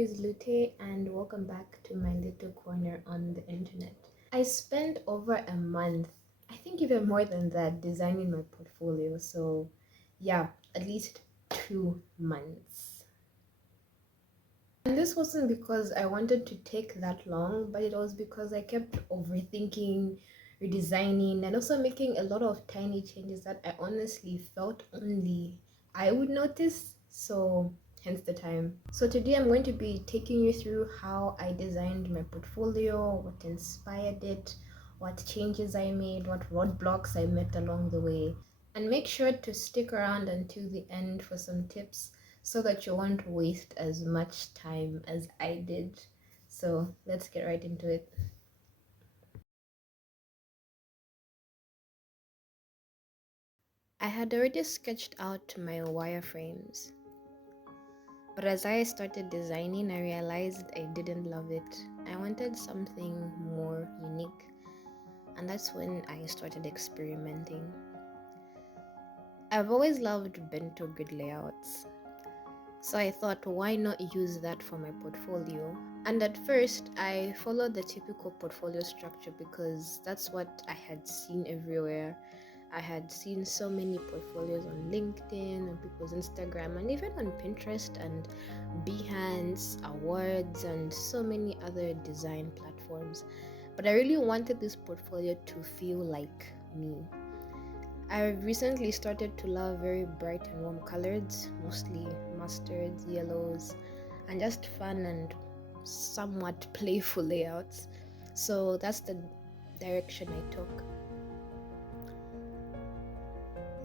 is Lute, and welcome back to my little corner on the internet. I spent over a month, I think even more than that, designing my portfolio. So, yeah, at least 2 months. And this wasn't because I wanted to take that long, but it was because I kept overthinking, redesigning, and also making a lot of tiny changes that I honestly felt only I would notice. So, hence the time. So, today I'm going to be taking you through how I designed my portfolio, what inspired it, what changes I made, what roadblocks I met along the way. And make sure to stick around until the end for some tips so that you won't waste as much time as I did. So let's get right into it. I had already sketched out my wireframes, but as I started designing, I realized I didn't love it. I wanted something more unique, and that's when I started experimenting. I've always loved bento grid layouts, so I thought, why not use that for my portfolio? And at first, I followed the typical portfolio structure because that's what I had seen everywhere. I had seen so many portfolios on LinkedIn, on people's Instagram, and even on Pinterest and Behance, Awards, and so many other design platforms. But I really wanted this portfolio to feel like me. I recently started to love very bright and warm colors, mostly mustards, yellows, and just fun and somewhat playful layouts. So that's the direction I took.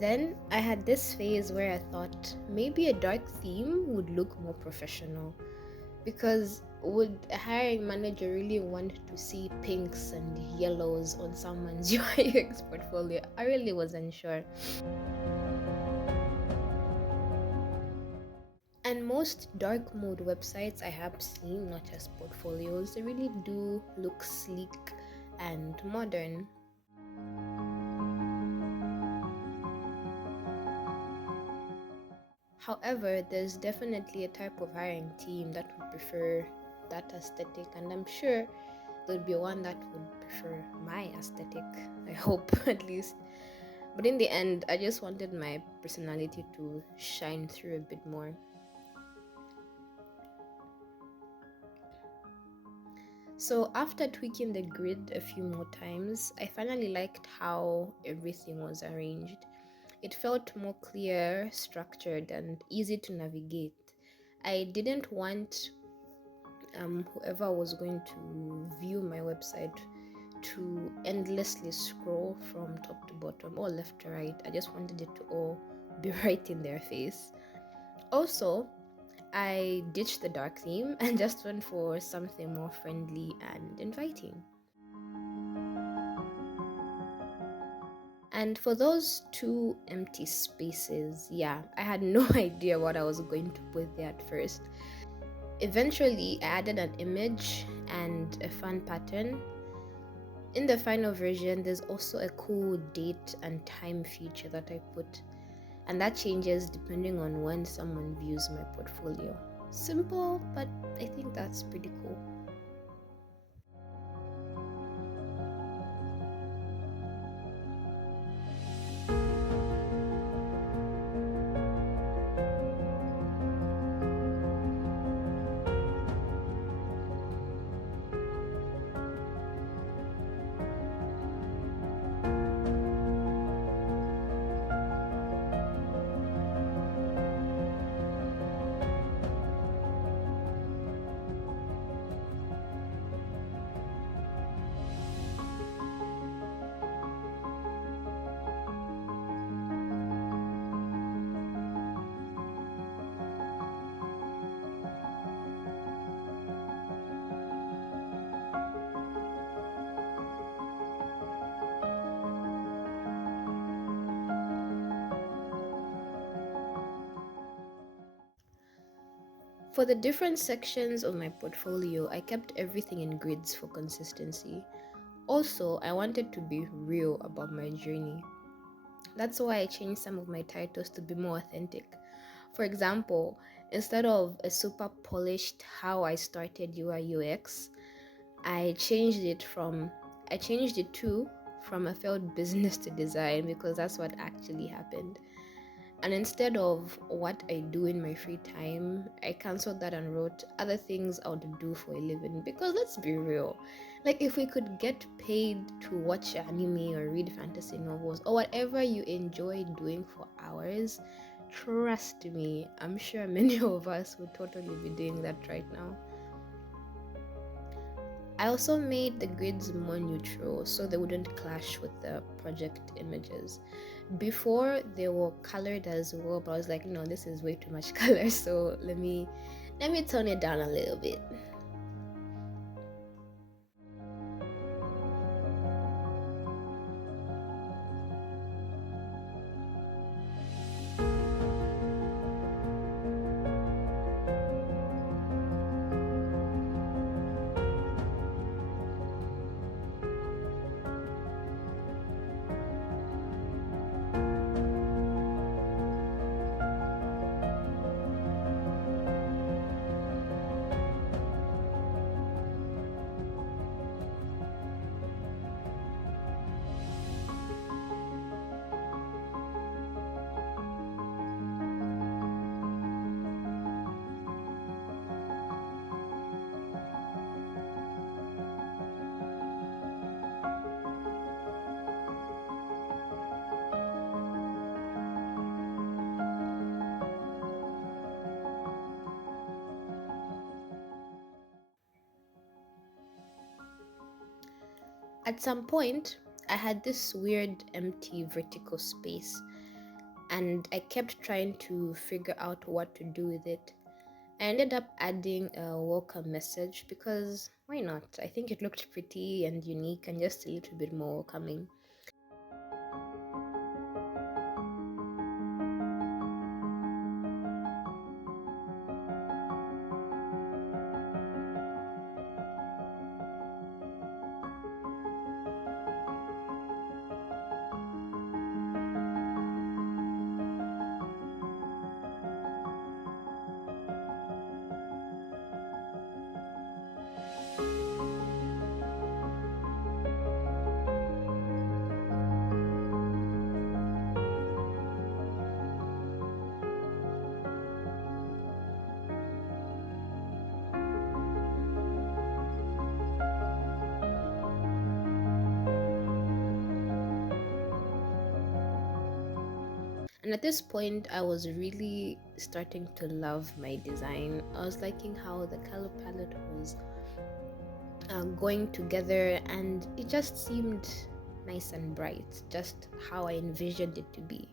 Then I had this phase where I thought maybe a dark theme would look more professional, because would a hiring manager really want to see pinks and yellows on someone's uiux portfolio? I really wasn't sure. And most dark mode websites I have seen, not just portfolios, they really do look sleek and modern. However, there's definitely a type of hiring team that would prefer that aesthetic, and I'm sure there'll be one that would prefer my aesthetic. I hope, at least. But in the end, I just wanted my personality to shine through a bit more. So after tweaking the grid a few more times, I finally liked how everything was arranged. It felt more clear, structured, and easy to navigate. I didn't want whoever was going to view my website to endlessly scroll from top to bottom or left to right. I just wanted it to all be right in their face. Also, I ditched the dark theme and just went for something more friendly and inviting. And for those two empty spaces, yeah, I had no idea what I was going to put there at first. Eventually, I added an image and a fun pattern. In the final version, there's also a cool date and time feature that I put, and that changes depending on when someone views my portfolio. Simple, but I think that's pretty cool. For the different sections of my portfolio, I kept everything in grids for consistency. Also, I wanted to be real about my journey. That's why I changed some of my titles to be more authentic. For example, Instead of a super polished how I started UI UX, I changed it from I changed it to from a failed business to design, because that's what actually happened. And instead of what I do in my free time, I canceled that and wrote other things I would do for a living. Because let's be real, like if we could get paid to watch anime or read fantasy novels or whatever you enjoy doing for hours, trust me, I'm sure many of us would totally be doing that right now. I also made the grids more neutral so they wouldn't clash with the project images. Before they were colored as well, but I was like, no, this is way too much color, so let me tone it down a little bit. At some point, I had this weird empty vertical space, and I kept trying to figure out what to do with it. I ended up adding a welcome message because why not? I think it looked pretty and unique and just a little bit more welcoming. And at this point, I was really starting to love my design. I was liking how the color palette was going together, and it just seemed nice and bright, just how I envisioned it to be.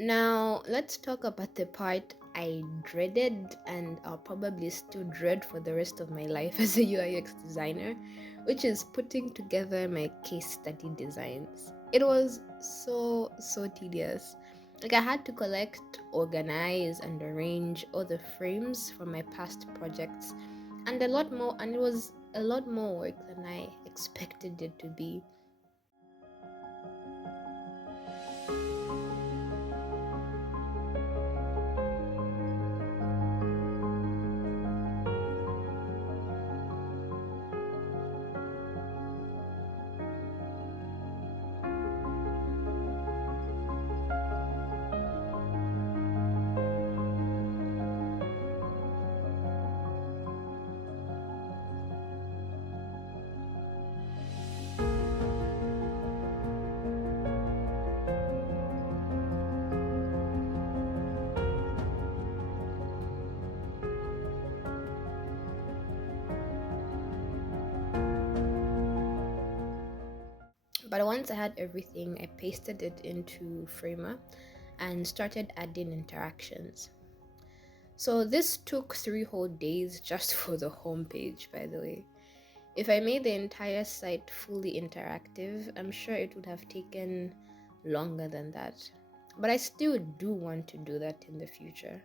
Now, let's talk about the part I dreaded and I'll probably still dread for the rest of my life as a UIX designer, which is putting together my case study designs. It was so tedious. Like, I had to collect, organize, and arrange all the frames from my past projects, and it was a lot more work than I expected it to be. But once I had everything, I pasted it into Framer and started adding interactions. So this took 3 whole days just for the homepage, by the way. If I made the entire site fully interactive, I'm sure it would have taken longer than that. But I still do want to do that in the future.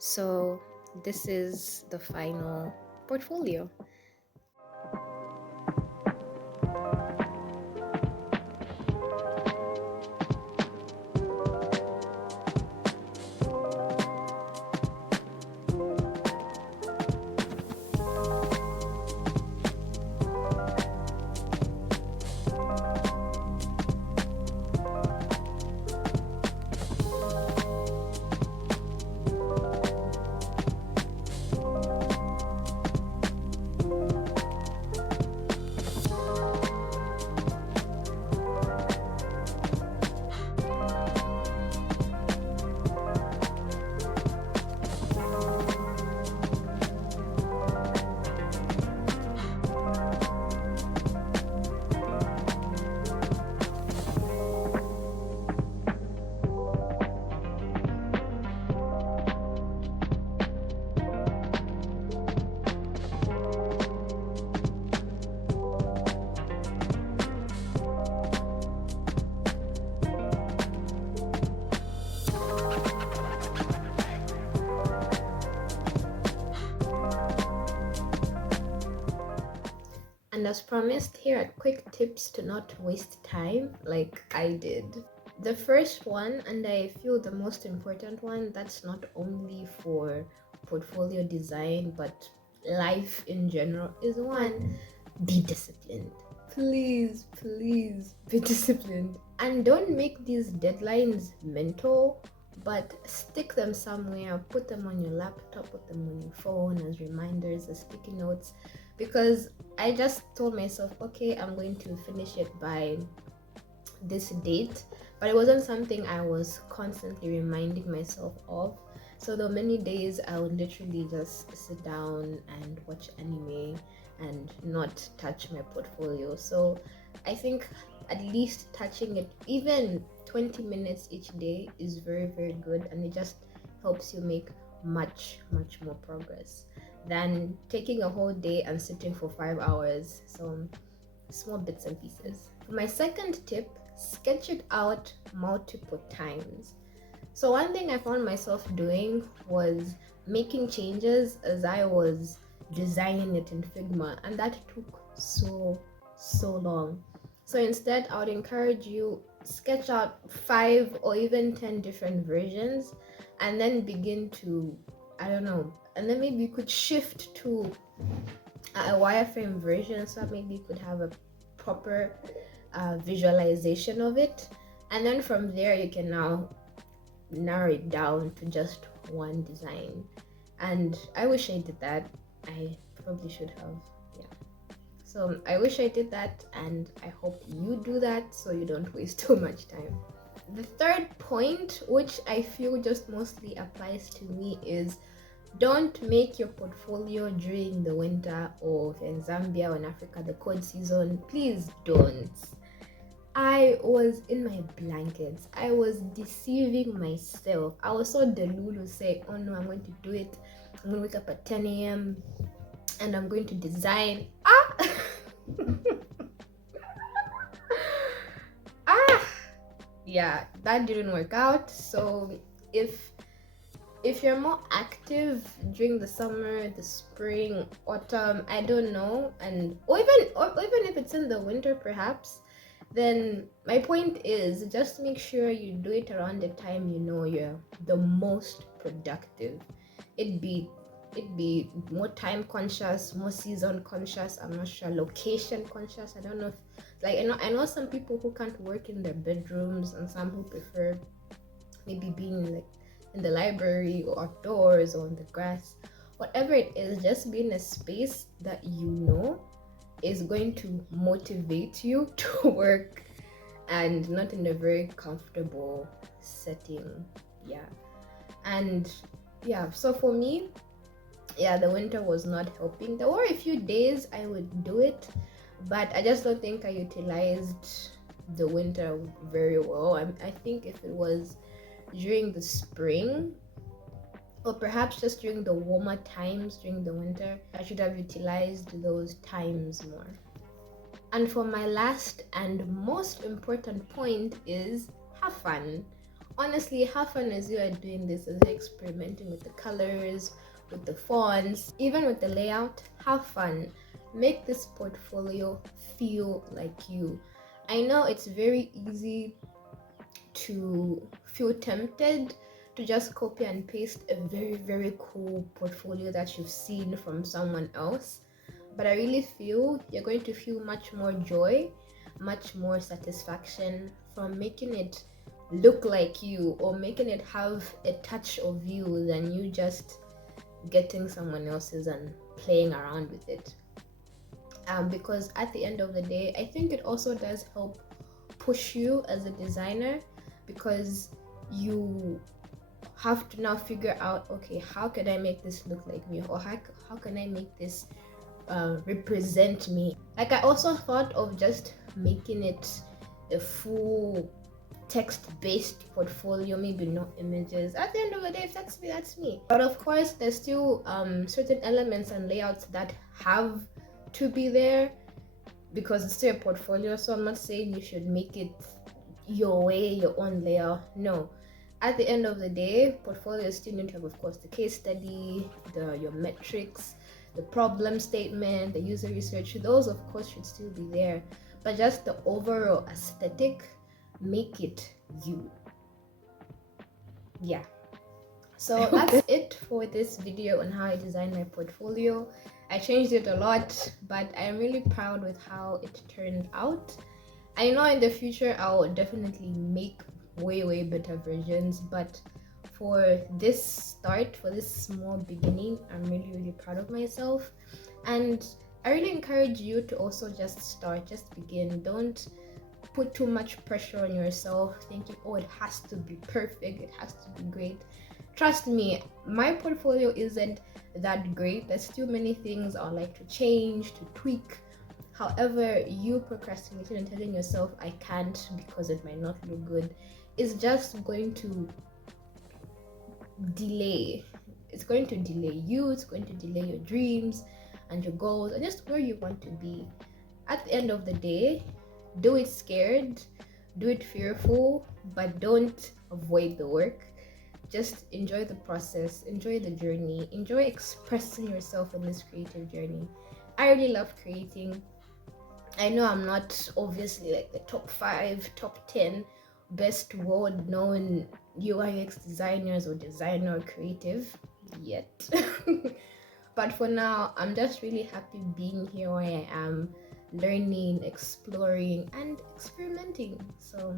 So this is the final portfolio. And as promised, here are quick tips to not waste time like I did. The first one, and I feel the most important one, that's not only for portfolio design but life in general, is one, be disciplined. Please, please be disciplined. And don't make these deadlines mental, but stick them somewhere. Put them on your laptop, put them on your phone as reminders, as sticky notes. Because I just told myself, okay, I'm going to finish it by this date, but it wasn't something I was constantly reminding myself of. So the many days I would literally just sit down and watch anime and not touch my portfolio. So I think at least touching it even 20 minutes each day is very, very good, and it just helps you make much more progress than taking a whole day and sitting for 5 hours. So small bits and pieces. For my second tip, sketch it out multiple times. So one thing I found myself doing was making changes as I was designing it in Figma, and that took so long. So instead, I would encourage you, sketch out 5 or even 10 different versions and then begin to, I don't know, and then maybe you could shift to a wireframe version, so maybe you could have a proper visualization of it, and then from there you can now narrow it down to just one design. And I wish I did that. I probably should have. Yeah, so I wish I did that, and I hope you do that so you don't waste too much time. The third point, which I feel just mostly applies to me, is don't make your portfolio during the winter, or if you're in Zambia or in Africa, the cold season. Please don't. I was in my blankets. I was deceiving myself. I was so delulu saying, oh no, I'm going to do it. I'm going to wake up at 10 a.m. and I'm going to design. Ah! Yeah, that didn't work out. So if you're more active during the summer, the spring, autumn, I don't know, and or even if it's in the winter perhaps, then my point is just make sure you do it around the time you know you're the most productive. It'd be more time conscious, more season conscious, I'm not sure, location conscious. I don't know if, like, I know some people who can't work in their bedrooms, and some who prefer maybe being like in the library or outdoors or on the grass. Whatever it is, just be in a space that you know is going to motivate you to work, and not in a very comfortable setting. Yeah. And yeah, so for me, yeah, the winter was not helping. There were a few days I would do it, but I just don't think I utilized the winter very well. I think if it was during the spring, or perhaps just during the warmer times during the winter, I should have utilized those times more. And for my last and most important point is have fun. Honestly, have fun as you are doing this, as you're experimenting with the colors, with the fonts, even with the layout. Have fun. Make this portfolio feel like you. I know it's very easy to feel tempted to just copy and paste a very, very cool portfolio that you've seen from someone else. But I really feel you're going to feel much more joy, much more satisfaction from making it look like you, or making it have a touch of you, than you just getting someone else's and playing around with it. Because at the end of the day, I think it also does help push you as a designer, because you have to now figure out, okay, how can I make this look like me, or how can I make this represent me. Like, I also thought of just making it a full text-based portfolio, maybe no images. At the end of the day, if that's me, that's me. But of course, there's still certain elements and layouts that have to be there, because it's still a portfolio. So I'm not saying you should make it your way, your own layout. No. At the end of the day, portfolios still need to have, of course, the case study, your metrics, the problem statement, the user research. Those, of course, should still be there. But just the overall aesthetic, make it you. Yeah. So that's it for this video on how I designed my portfolio. I changed it a lot, but I'm really proud with how it turned out. I know in the future I'll definitely make way better versions, but for this start, for this small beginning, I'm really proud of myself. And I really encourage you to also just start, just begin. Don't put too much pressure on yourself thinking, oh, it has to be perfect, it has to be great. Trust me, my portfolio isn't that great. There's still many things I would like to change, to tweak. However, you procrastinating and telling yourself I can't because it might not look good is just going to delay. It's going to delay you, it's going to delay your dreams and your goals and just where you want to be. At the end of the day, do it scared, do it fearful, but don't avoid the work. Just enjoy the process, enjoy the journey, enjoy expressing yourself in this creative journey. I really love creating. I know I'm not obviously like the top 5, top 10 best world known uiux designers or designer or creative yet. But for now, I'm just really happy being here where I am, learning, exploring, and experimenting. So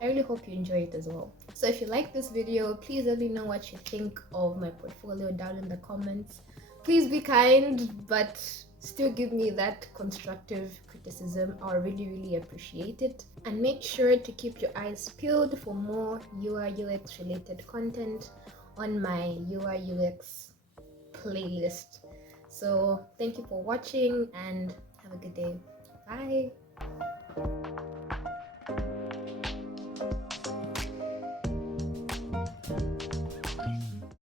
I really hope you enjoy it as well. So if you like this video, please let me know what you think of my portfolio down in the comments. Please be kind, but still give me that constructive criticism. I really, really appreciate it. And make sure to keep your eyes peeled for more UI UX related content on my UI UX playlist. So thank you for watching and have a good day. Bye.